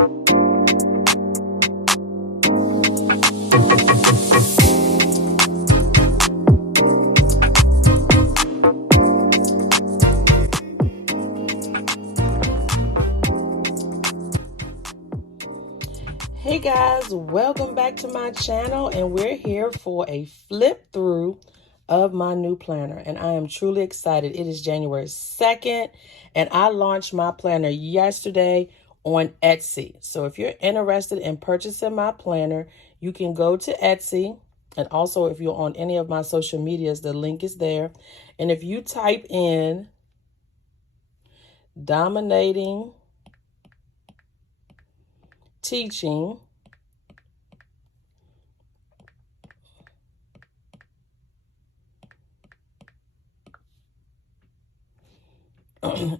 Hey guys, welcome back to my channel, and we're here for a flip through of my new planner, and I am truly excited. It is January 2nd and I launched my planner yesterday on Etsy. So if you're interested in purchasing my planner, you can go to Etsy, and also if you're on any of my social medias, the link is there. And if you type in dominating teaching,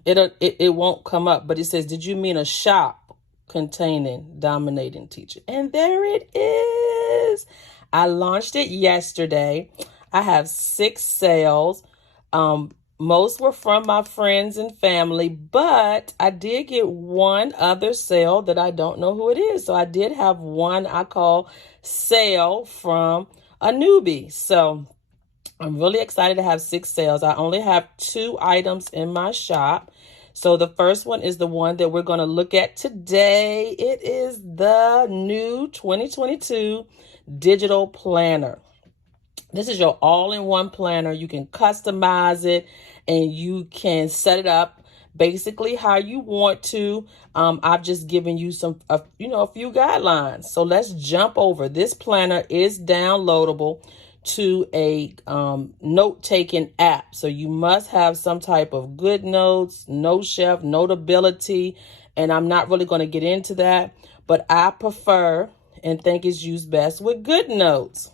it won't come up, but it says, did you mean a shop containing dominating teaching? And there it is. I launched it yesterday. I have 6 sales. Most were from my friends and family, but I did get one other sale that I don't know who it is. So I did have one I call sale from a newbie. So I'm really excited to have 6 sales. I only have 2 items in my shop. So the first one is the one that we're going to look at today. It is the new 2022 digital planner. This is your all-in-one planner. You can customize it and you can set it up basically how you want to. I've just given you a few guidelines. So let's jump over. This planner is downloadable to a note-taking app. So you must have some type of GoodNotes, NoteChef, Notability, and I'm not really going to get into that, but I prefer and think it's used best with GoodNotes.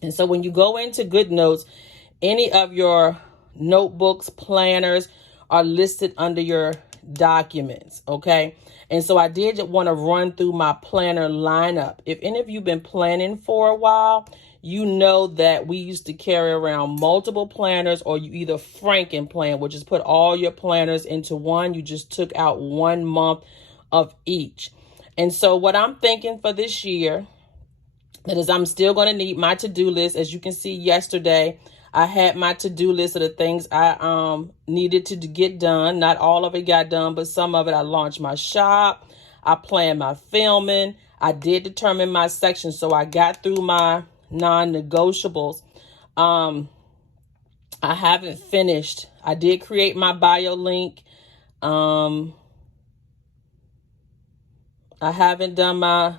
And so when you go into GoodNotes, any of your notebooks, planners are listed under your documents, okay? And so I did want to run through my planner lineup. If any of you have been planning for a while, you know that we used to carry around multiple planners, or you either Franken plan, which is put all your planners into one. You just took out 1 month of each. And so what I'm thinking for this year, that is, I'm still going to need my to-do list. As you can see, yesterday I had my to-do list of the things I needed to get done. Not all of it got done, but some of it. I launched my shop. I planned my filming. I did determine my section, so I got through my non-negotiables. I haven't finished. I did create my bio link. I haven't done my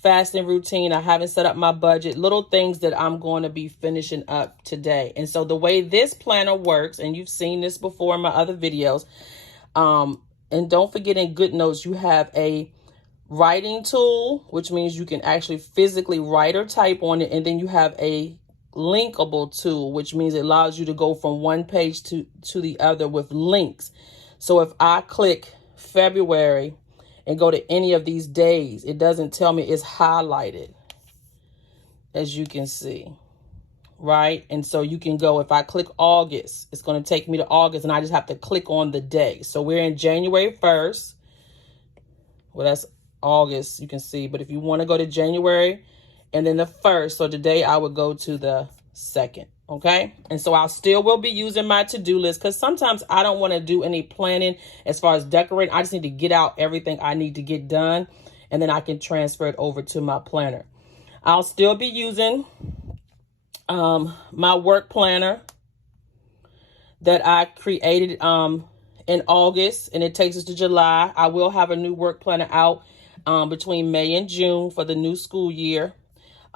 fasting routine. I haven't set up my budget. Little things that I'm going to be finishing up today. And so the way this planner works, and you've seen this before in my other videos, and don't forget, in GoodNotes you have a writing tool, which means you can actually physically write or type on it. And then you have a linkable tool, which means it allows you to go from one page to the other with links. So if I click February and go to any of these days, it doesn't tell me, it's highlighted, as you can see, right? And so you can go, if I click August, it's going to take me to August, and I just have to click on the day. So we're in January 1st. Well, that's August, you can see. But if you want to go to January and then the 1st, so today I would go to the 2nd. Okay. And so I'll still will be using my to-do list, because sometimes I don't want to do any planning as far as decorating. I just need to get out everything I need to get done, and then I can transfer it over to my planner. I'll still be using my work planner that I created in August, and it takes us to July. I will have a new work planner out between May and June for the new school year.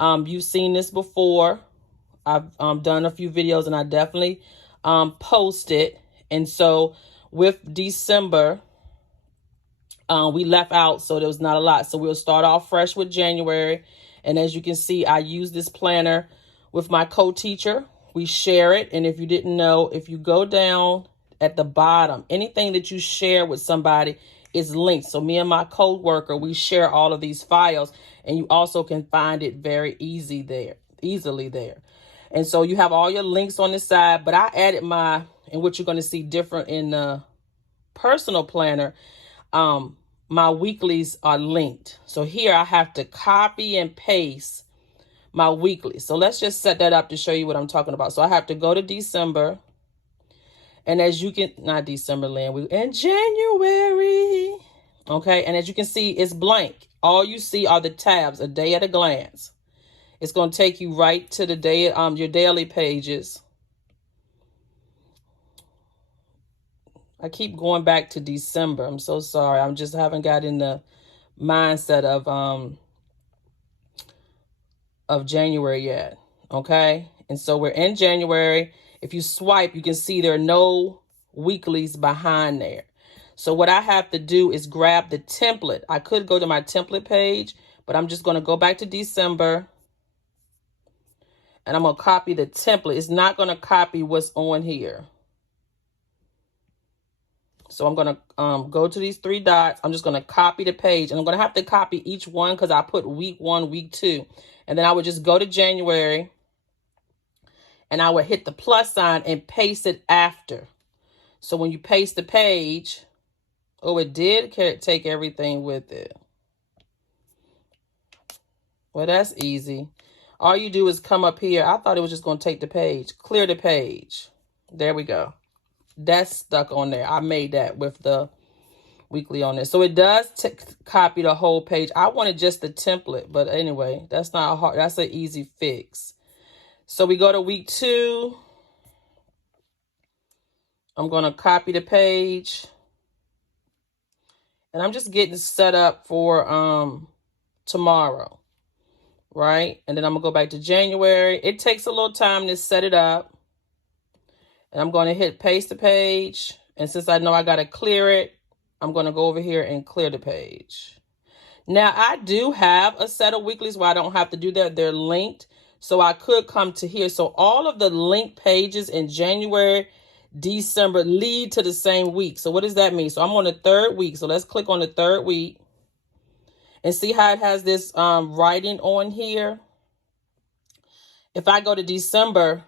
You've seen this before. I've done a few videos, and I definitely posted. And so with December, we left out, so there was not a lot. So we'll start off fresh with January. And as you can see, I use this planner with my co-teacher. We share it. And if you didn't know, if you go down at the bottom, anything that you share with somebody is linked. So me and my co-worker, we share all of these files, and you also can find it very easily there. And so you have all your links on the side, but I added and what you're going to see different in the personal planner, my weeklies are linked. So here I have to copy and paste my weekly. So let's just set that up to show you what I'm talking about. So I have to go to December. And as you can, not December, land, we in January. Okay, and as you can see, it's blank. All you see are the tabs, a day at a glance. It's going to take you right to the day, your daily pages. I keep going back to December. I'm so sorry. I just haven't got in the mindset of January yet. Okay, and so we're in January. If you swipe, you can see there are no weeklies behind there. So what I have to do is grab the template. I could go to my template page, but I'm just going to go back to December. And I'm going to copy the template. It's not going to copy what's on here. So I'm going to go to these three dots. I'm just going to copy the page. And I'm going to have to copy each one because I put week 1, week 2. And then I would just go to January. And I would hit the plus sign and paste it after. So when you paste the page, oh, it did take everything with it. Well, that's easy. All you do is come up here. I thought it was just going to take the page. Clear the page. There we go. That's stuck on there. I made that with the weekly on there. So it does copy the whole page. I wanted just the template. But anyway, that's not hard. That's an easy fix. So we go to week 2. I'm going to copy the page. And I'm just getting set up for tomorrow. Right? And then I'm going to go back to January. It takes a little time to set it up. And I'm going to hit paste the page. And since I know I got to clear it, I'm going to go over here and clear the page. Now, I do have a set of weeklies where I don't have to do that. They're linked. So I could come to here. So all of the linked pages in January, December lead to the same week. So what does that mean? So I'm on the 3rd week. So let's click on the 3rd week. And see how it has this writing on here? If I go to December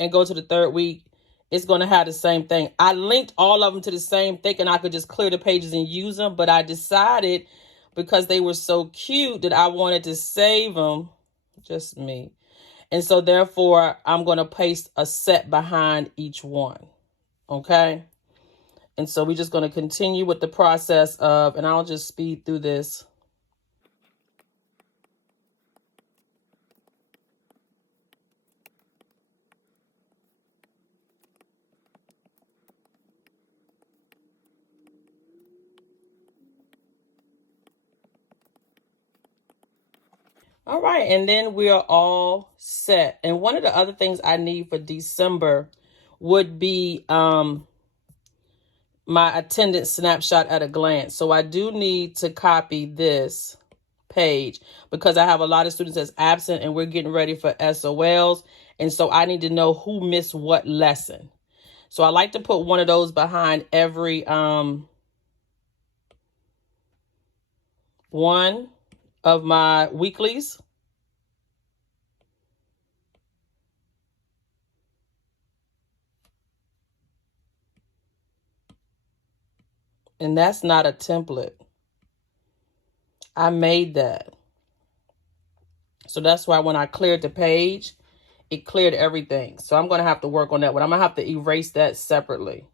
and go to the 3rd week, it's going to have the same thing. I linked all of them to the same thing and I could just clear the pages and use them. But I decided because they were so cute that I wanted to save them. Just me. And so therefore, I'm going to paste a set behind each one. Okay. And so we're just going to continue with the process of, and I'll just speed through this. All right, and then we are all set. And one of the other things I need for December would be my attendance snapshot at a glance. So I do need to copy this page because I have a lot of students that's absent and we're getting ready for SOLs. And so I need to know who missed what lesson. So I like to put one of those behind every one of my weeklies. And that's not a template. I made that. So that's why when I cleared the page, it cleared everything. So I'm going to have to work on that one. I'm going to have to erase that separately.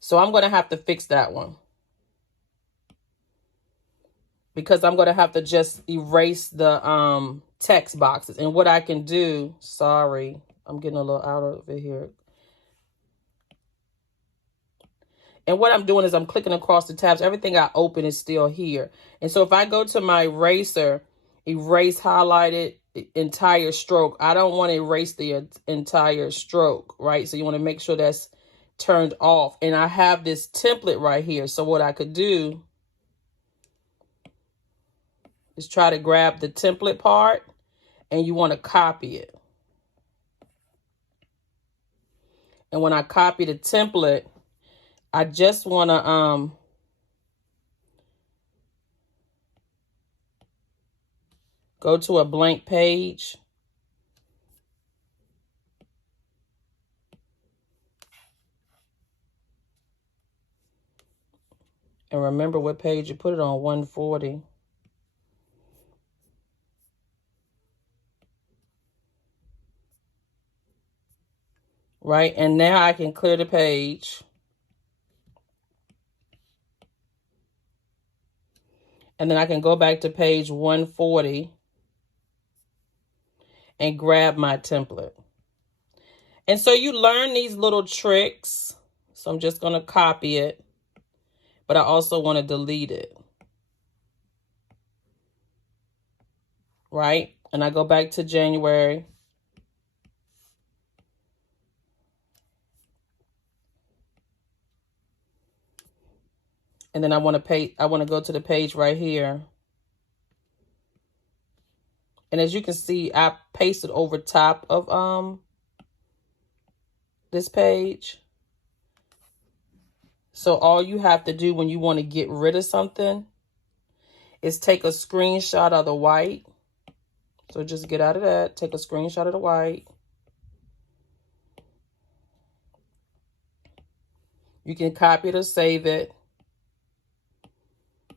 So I'm going to have to fix that one. Because I'm going to have to just erase the text boxes. And what I can do, sorry, I'm getting a little out of it here. And what I'm doing is I'm clicking across the tabs. Everything I open is still here. And so if I go to my eraser, erase highlighted entire stroke, I don't want to erase the entire stroke, right? So you want to make sure that's turned off. And I have this template right here. So what I could do is try to grab the template part and you want to copy it. And when I copy the template, I just want to go to a blank page. And remember what page you put it on, 140. Right, and now I can clear the page. And then I can go back to page 140 and grab my template. And so you learn these little tricks. So I'm just going to copy it, but I also want to delete it. Right? And I go back to January. And then I want to go to the page right here. And as you can see, I pasted over top of this page. So all you have to do when you want to get rid of something is take a screenshot of the white. So just get out of that, take a screenshot of the white. You can copy it or save it.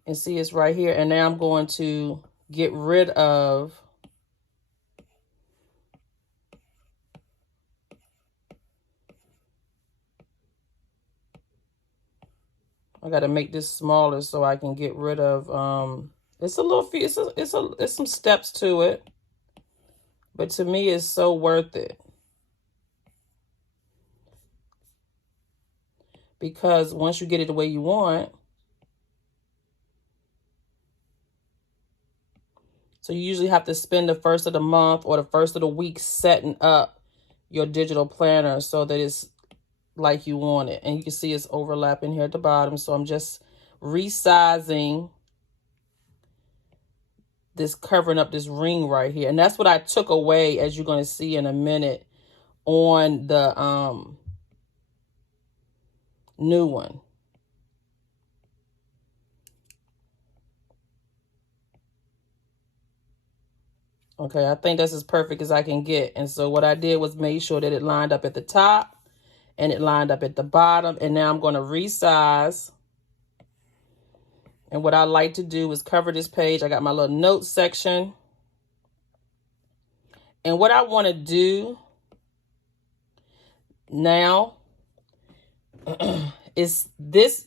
And see, it's right here. And now I'm going to get rid of I got to make this smaller so I can get rid of it's a little few, it's some steps to it. But to me, it's so worth it. Because once you get it the way you want, so you usually have to spend the first of the month or the first of the week setting up your digital planner so that it's like you want it. And you can see it's overlapping here at the bottom. So I'm just resizing this, covering up this ring right here. And that's what I took away, as you're going to see in a minute, on the new one. Okay, I think that's as perfect as I can get. And so what I did was make sure that it lined up at the top and it lined up at the bottom. And now I'm going to resize. And what I like to do is cover this page. I got my little notes section. And what I want to do now is this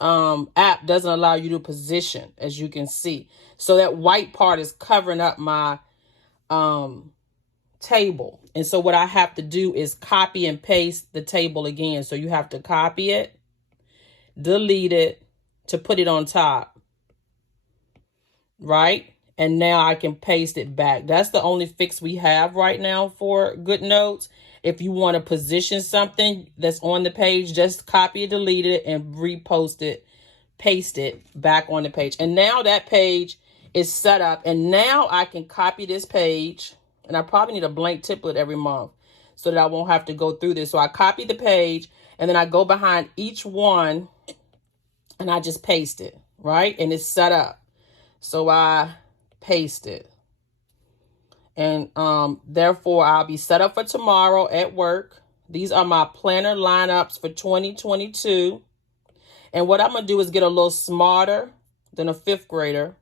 app doesn't allow you to position, as you can see. So that white part is covering up my table. And so what I have to do is copy and paste the table again. So you have to copy it, delete it to put it on top. Right? And now I can paste it back. That's the only fix we have right now for GoodNotes. If you want to position something that's on the page, just copy it, delete it, and repost it, paste it back on the page. And now that page is set up. And now I can copy this page. And I probably need a blank template every month so that I won't have to go through this. So I copy the page and then I go behind each one and I just paste it, right? And it's set up. So I paste it. And therefore, I'll be set up for tomorrow at work. These are my planner lineups for 2022. And what I'm going to do is get a little smarter than a fifth grader.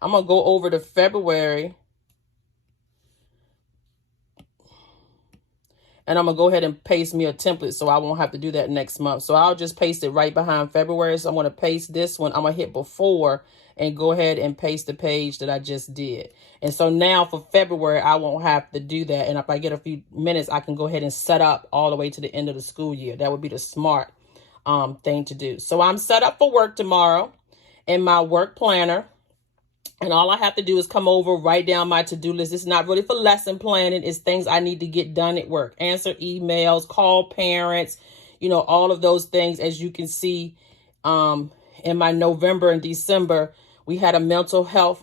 I'm going to go over to February. And I'm going to go ahead and paste me a template so I won't have to do that next month. So I'll just paste it right behind February. So I'm going to paste this one. I'm going to hit before and go ahead and paste the page that I just did. And so now for February, I won't have to do that. And if I get a few minutes, I can go ahead and set up all the way to the end of the school year. That would be the smart thing to do. So I'm set up for work tomorrow in my work planner. And all I have to do is come over, write down my to-do list. It's not really for lesson planning. It's things I need to get done at work. Answer emails, call parents, you know, all of those things. As you can see, in my November and December, we had a mental health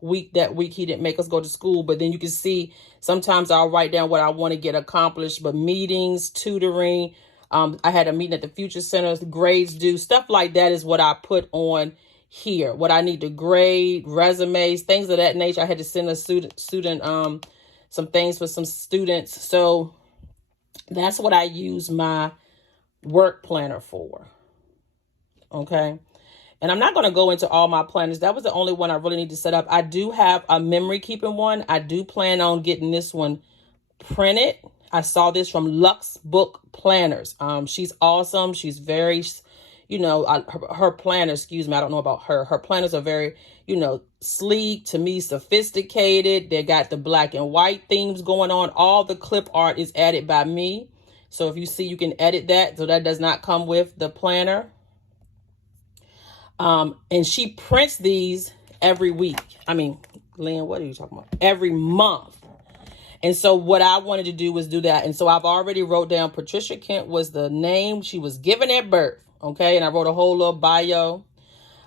week that week. He didn't make us go to school. But then you can see sometimes I'll write down what I want to get accomplished. But meetings, tutoring, I had a meeting at the Future Center, grades due, stuff like that is what I put on here. What I need to grade, resumes, things of that nature. I had to send a student some things for some students. So that's what I use my work planner for. Okay. And I'm not going to go into all my planners. That was the only one I really need to set up. I do have a memory keeping one. I do plan on getting this one printed. I saw this from Lux Book Planners. She's awesome. She's very, her planners, excuse me, I don't know about her. Her planners are very, sleek, to me, sophisticated. They got the black and white themes going on. All the clip art is added by me. So if you see, you can edit that. So that does not come with the planner. And she prints these every week. I mean, Lynn, what are you talking about? Every month. And so what I wanted to do was do that. And so I've already wrote down Patricia Kent was the name she was given at birth. Okay. And I wrote a whole little bio.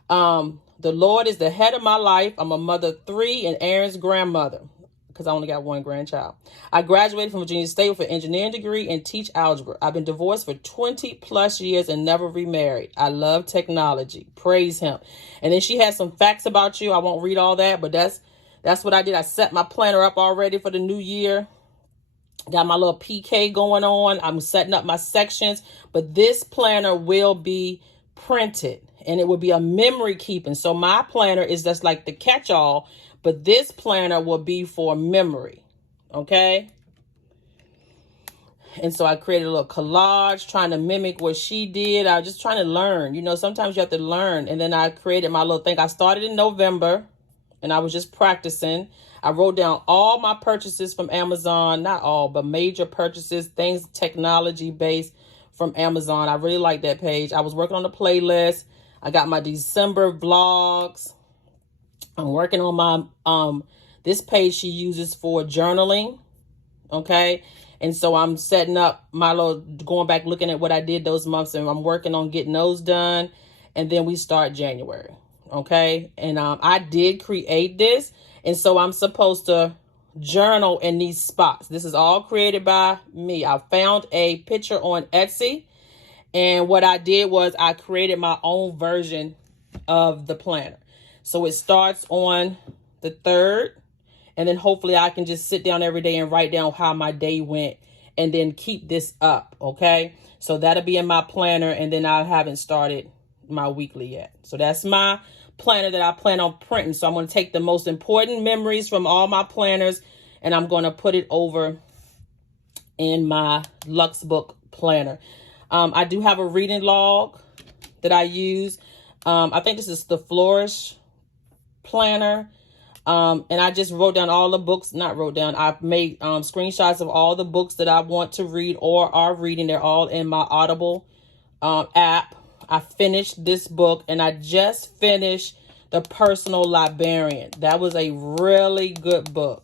The Lord is the head of my life. I'm a mother of 3 and Aaron's grandmother, because I only got 1 grandchild. I graduated from Virginia State with an engineering degree and teach algebra. I've been divorced for 20 plus years and never remarried. I love technology. Praise him. And then she has some facts about you. I won't read all that, but that's what I did. I set my planner up already for the new year. Got my little PK going on. I'm setting up my sections, but this planner will be printed and it will be a memory keeping. So my planner is just like the catch-all, but this planner will be for memory. Okay. And so I created a little collage trying to mimic what she did. I was just trying to learn, sometimes you have to learn. And then I created my little thing. I started in November and I was just practicing. I wrote down all my purchases from Amazon, not all, but major purchases, things technology based from Amazon. I really like that page. I was working on the playlist. I got my December vlogs. I'm working on my, this page she uses for journaling. Okay. And so I'm setting up my little, going back, looking at what I did those months, and I'm working on getting those done. And then we start January. Okay. And I did create this. And so I'm supposed to journal in these spots. This is all created by me. I found a picture on Etsy. And what I did was I created my own version of the planner. So it starts on the 3rd. And then hopefully I can just sit down every day and write down how my day went and then keep this up. Okay. So that'll be in my planner. And then I haven't started my weekly yet. So that's my planner that I plan on printing. So I'm going to take the most important memories from all my planners and I'm going to put it over in my Lux Book planner. I do have a reading log that I use. I think this is the Flourish planner. And I just wrote down all the books, I've made screenshots of all the books that I want to read or are reading. They're all in my Audible app. I finished this book and I just finished The Personal Librarian. That was a really good book.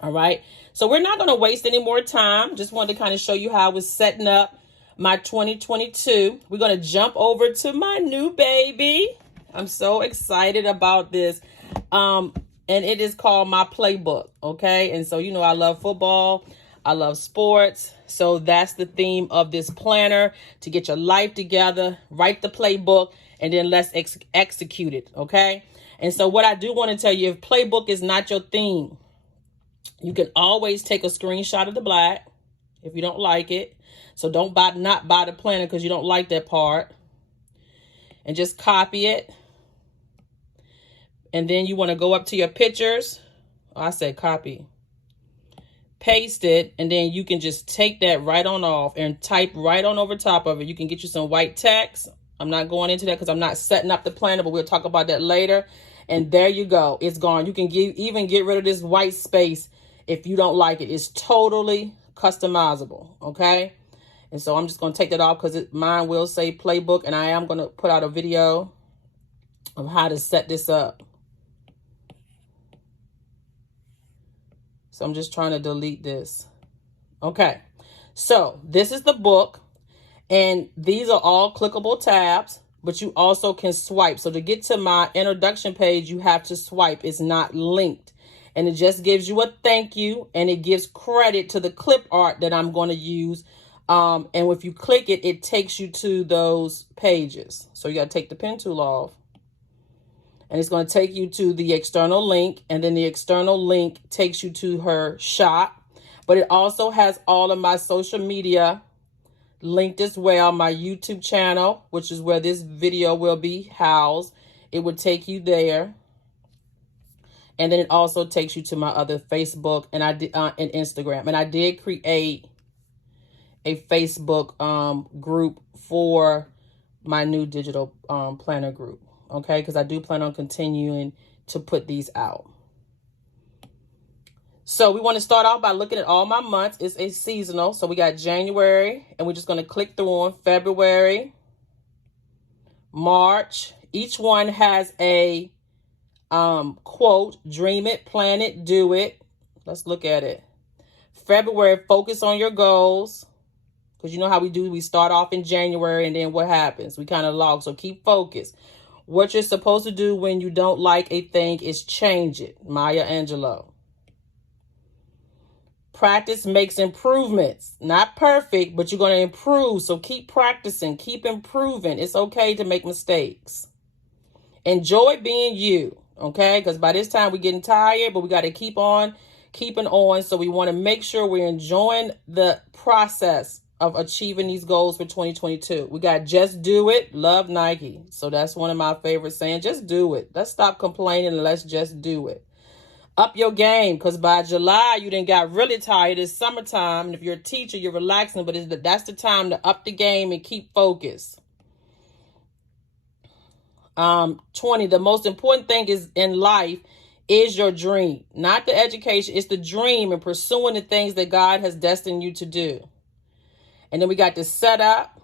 All right. So we're not going to waste any more time. Just wanted to kind of show you how I was setting up my 2022. We're going to jump over to my new baby. I'm so excited about this. And it is called my playbook. Okay. And so, I love football. I love sports. So that's the theme of this planner, to get your life together, write the playbook, and then let's execute it. Okay. And so what I do want to tell you, if playbook is not your theme, you can always take a screenshot of the black if you don't like it. So don't not buy the planner because you don't like that part, and just copy it. And then you want to go up to your pictures. Oh, I said copy. Paste it. And then you can just take that right on off and type right on over top of it. You can get you some white text. I'm not going into that because I'm not setting up the planner, but we'll talk about that later. And there you go. It's gone. You can even get rid of this white space if you don't like it. It's totally customizable. Okay. And so I'm just going to take that off because mine will say playbook. And I am going to put out a video of how to set this up. So I'm just trying to delete this. Okay. So this is the book. And these are all clickable tabs, but you also can swipe. So to get to my introduction page, you have to swipe. It's not linked. And it just gives you a thank you. And it gives credit to the clip art that I'm going to use. And if you click it, it takes you to those pages. So you got to take the pen tool off. And it's going to take you to the external link. And then the external link takes you to her shop. But it also has all of my social media linked as well, my YouTube channel, which is where this video will be housed. It would take you there. And then it also takes you to my other Facebook and and Instagram. And I did create a Facebook group for my new digital planner group. Okay, because I do plan on continuing to put these out. So we want to start off by looking at all my months. It's a seasonal. So we got January, and we're just going to click through on February, March. Each one has a quote: dream it, plan it, do it. Let's look at it. February, focus on your goals. Because you know how we do, we start off in January and then what happens? We kind of log. So keep focused. What you're supposed to do when you don't like a thing is change it. Maya Angelou. Practice makes improvements. Not perfect, but you're going to improve. So keep practicing, keep improving. It's okay to make mistakes. Enjoy being you, okay? Because by this time we're getting tired, but we got to keep on keeping on. So we want to make sure we're enjoying the process of achieving these goals for 2022. We got just do it. Love Nike. So that's one of my favorite saying. Just do it. Let's stop complaining and let's just do it. Up your game, because by July, you done got really tired. It's summertime, and if you're a teacher, you're relaxing, but that's the time to up the game and keep focused. 20, the most important thing is in life is your dream, not the education. It's the dream and pursuing the things that God has destined you to do. And then we got the setup.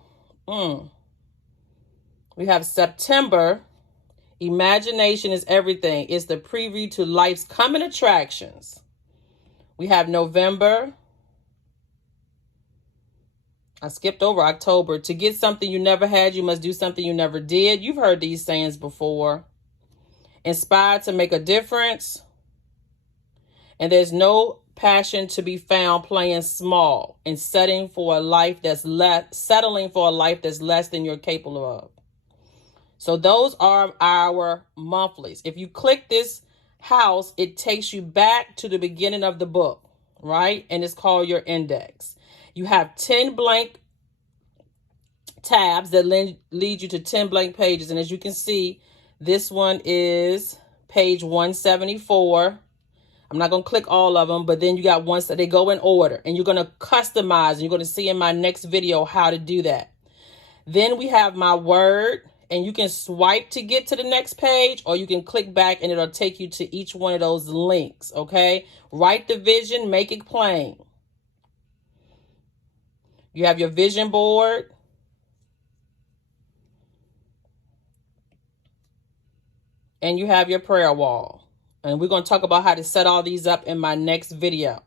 We have September. Imagination is everything. It's the preview to life's coming attractions. We have November. I skipped over October. To get something you never had, you must do something you never did. You've heard these sayings before. Inspired to make a difference. And there's no passion to be found playing small and settling for a life that's less than you're capable of. So those are our monthlies. If you click this house, it takes you back to the beginning of the book, right? And it's called your index. You have 10 blank tabs that lead you to 10 blank pages. And as you can see, this one is page 174. I'm not going to click all of them, but then you got ones that they go in order. And you're going to customize, and you're going to see in my next video how to do that. Then we have my word. And you can swipe to get to the next page, or you can click back and it'll take you to each one of those links, okay? Write the vision, make it plain. You have your vision board. And you have your prayer wall. And we're going to talk about how to set all these up in my next video.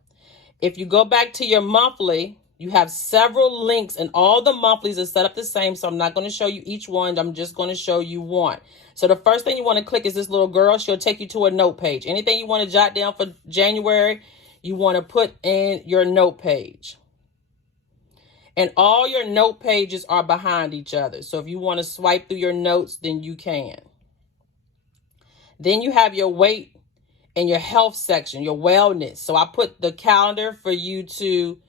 If you go back to your monthly, you have several links, and all the monthlies are set up the same. So I'm not going to show you each one. I'm just going to show you one. So the first thing you want to click is this little girl. She'll take you to a note page. Anything you want to jot down for January, you want to put in your note page. And all your note pages are behind each other. So if you want to swipe through your notes, then you can. Then you have your weight and your health section, your wellness. So I put the calendar for you to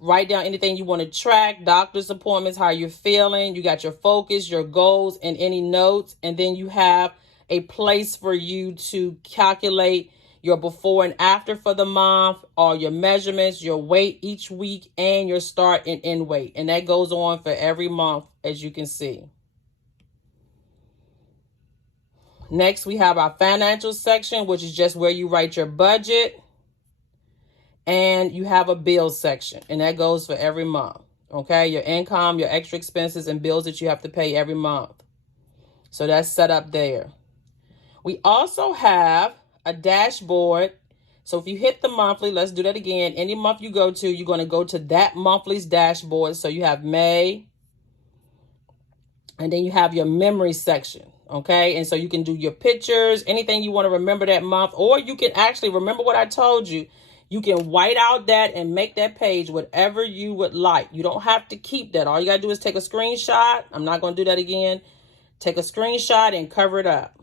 write down anything you want to track, doctor's appointments, how you're feeling. You got your focus, your goals, and any notes. And then you have a place for you to calculate your before and after for the month, all your measurements, your weight each week, and your start and end weight. And that goes on for every month, as you can see. Next, we have our financial section, which is just where you write your budget. And you have a bills section, and that goes for every month. Okay, your income, your extra expenses, and bills that you have to pay every month. So that's set up there. We also have a dashboard. So if you hit the monthly, let's do that again. Any month you go to, you're going to go to that monthly's dashboard. So you have May, and then you have your memory section. Okay, and so you can do your pictures, anything you want to remember that month, or you can actually remember what I told you. You can white out that and make that page whatever you would like. You don't have to keep that. All you got to do is take a screenshot. I'm not going to do that again. Take a screenshot and cover it up.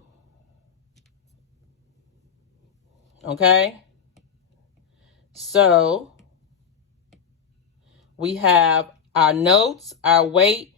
Okay. So we have our notes, our weight,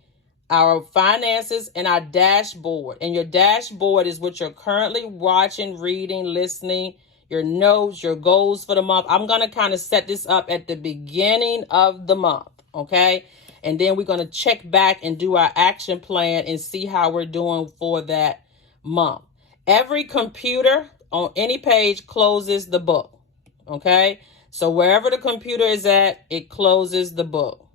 our finances, and our dashboard. And your dashboard is what you're currently watching, reading, listening, your notes, your goals for the month. I'm going to kind of set this up at the beginning of the month, okay? And then we're going to check back and do our action plan and see how we're doing for that month. Every computer on any page closes the book, okay? So wherever the computer is at, it closes the book.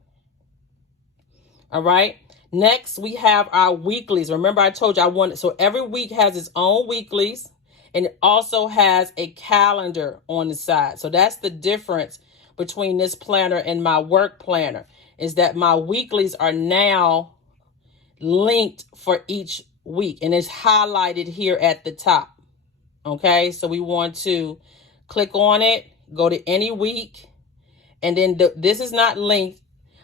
All right. Next, we have our weeklies. Remember, I told you so every week has its own weeklies, and it also has a calendar on the side. So that's the difference between this planner and my work planner, is that my weeklies are now linked for each week, and it's highlighted here at the top. Okay, so we want to click on it, go to any week, and then this is not linked,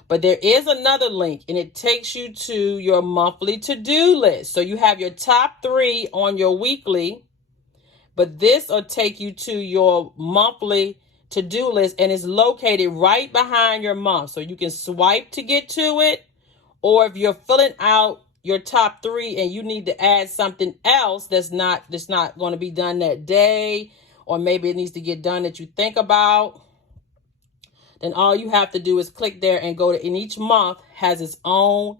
but there is another link, and it takes you to your monthly to-do list. So you have your top 3 on your weekly, but this will take you to your monthly to-do list, and it's located right behind your month. So you can swipe to get to it, or if you're filling out your top 3 and you need to add something else that's not going to be done that day, or maybe it needs to get done that you think about, then all you have to do is click there and go to, and each month has its own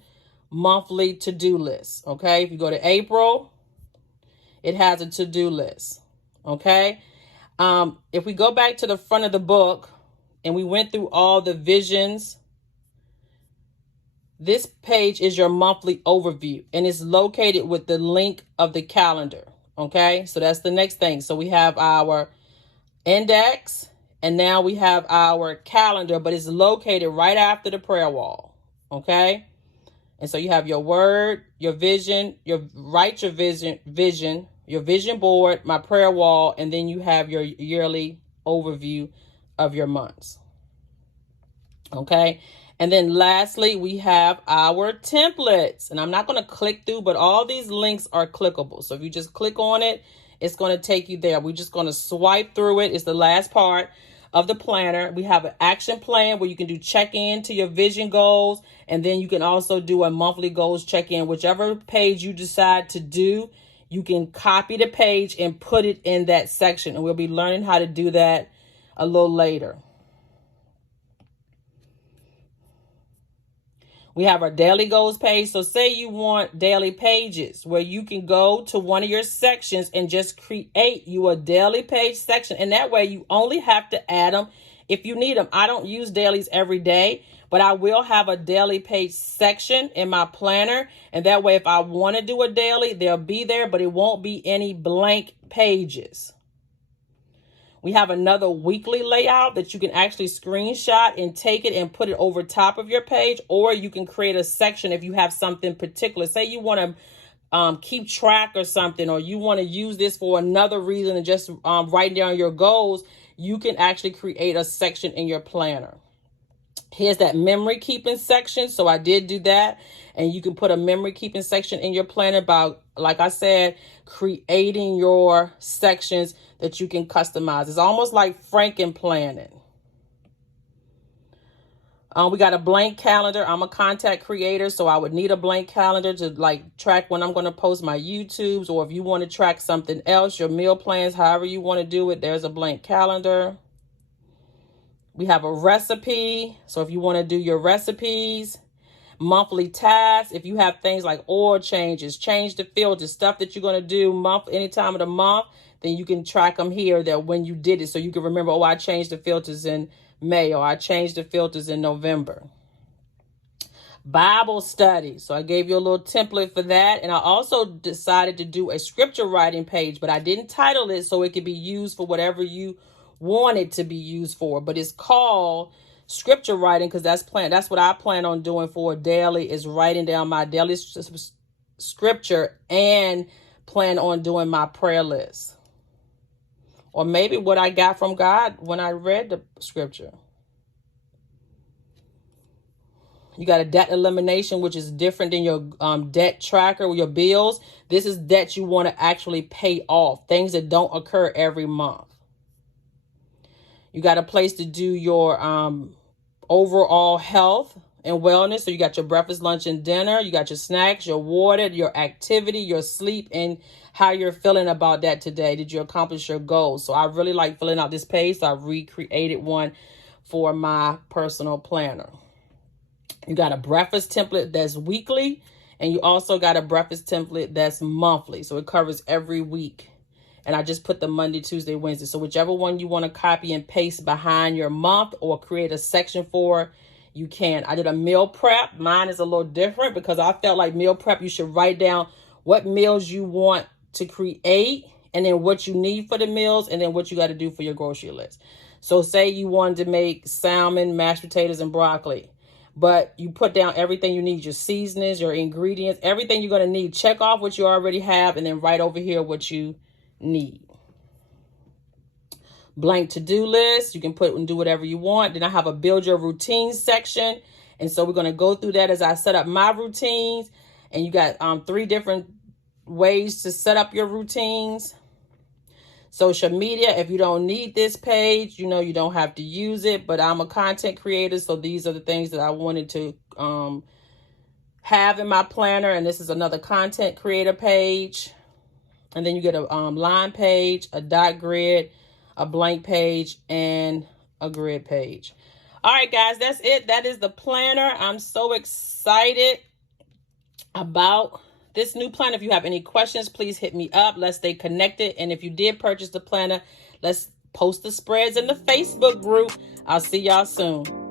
monthly to-do list. Okay. If you go to April, it has a to-do list. Okay. If we go back to the front of the book and we went through all the visions, this page is your monthly overview, and it's located with the link of the calendar. Okay. So that's the next thing. So we have our index, and now we have our calendar, but it's located right after the prayer wall. Okay. And so you have your word, your vision, your vision board, my prayer wall, and then you have your yearly overview of your months. Okay. And then lastly, we have our templates, and I'm not going to click through, but all these links are clickable. So if you just click on it, it's going to take you there. We're just going to swipe through it. It's the last part of the planner. We have an action plan where you can do check-in to your vision goals, and then you can also do a monthly goals check-in. Whichever page you decide to do, you can copy the page and put it in that section, and we'll be learning how to do that a little later. We have our daily goals page. So say you want daily pages where you can go to one of your sections and just create you a daily page section. And that way you only have to add them if you need them. I don't use dailies every day, but I will have a daily page section in my planner. And that way, if I want to do a daily, they'll be there, but it won't be any blank pages. We have another weekly layout that you can actually screenshot and take it and put it over top of your page, or you can create a section if you have something particular. Say you want to keep track or something, or you want to use this for another reason and just write down your goals, you can actually create a section in your planner. Here's that memory keeping section. So I did do that. And you can put a memory keeping section in your planner about, like I said, creating your sections that you can customize. It's almost like Franken planning. We got a blank calendar. I'm a content creator, so I would need a blank calendar to like track when I'm going to post my YouTubes, or if you want to track something else, your meal plans, however you want to do it, there's a blank calendar. We have a recipe. So if you want to do your recipes, monthly tasks, if you have things like oil changes, change the filters, stuff that you're going to do any time of the month, then you can track them here that when you did it, so you can remember, oh, I changed the filters in May, or I changed the filters in November. Bible study. So I gave you a little template for that. And I also decided to do a scripture writing page, but I didn't title it so it could be used for whatever you want it to be used for. But it's called scripture writing because that's what I plan on doing for daily, is writing down my daily scripture and plan on doing my prayer list. Or maybe what I got from God when I read the scripture. You got a debt elimination, which is different than your debt tracker with your bills. This is debt you want to actually pay off, things that don't occur every month. You got a place to do your overall health and wellness. So you got your breakfast, lunch, and dinner. You got your snacks, your water, your activity, your sleep, and how you're feeling about that today. Did you accomplish your goals? So I really like filling out this page. So I recreated one for my personal planner. You got a breakfast template that's weekly, and you also got a breakfast template that's monthly. So it covers every week. And I just put the Monday, Tuesday, Wednesday. So whichever one you want to copy and paste behind your month or create a section for, you can. I did a meal prep. Mine is a little different because I felt like meal prep, you should write down what meals you want to create and then what you need for the meals and then what you got to do for your grocery list. So say you wanted to make salmon, mashed potatoes, and broccoli, but you put down everything you need, your seasonings, your ingredients, everything you're going to need. Check off what you already have and then write over here what you need. Blank to-do list. You can put and do whatever you want. Then I have a build your routines section. And so we're going to go through that as I set up my routines. And you got 3 different ways to set up your routines. Social media, if you don't need this page, you don't have to use it, but I'm a content creator, so these are the things that I wanted to have in my planner, and this is another content creator page. And then you get a line page, a dot grid, a blank page, and a grid page. All right, guys, that's it. That is the planner. I'm so excited about this new planner. If you have any questions, please hit me up. Let's stay connected. And if you did purchase the planner, let's post the spreads in the Facebook group. I'll see y'all soon.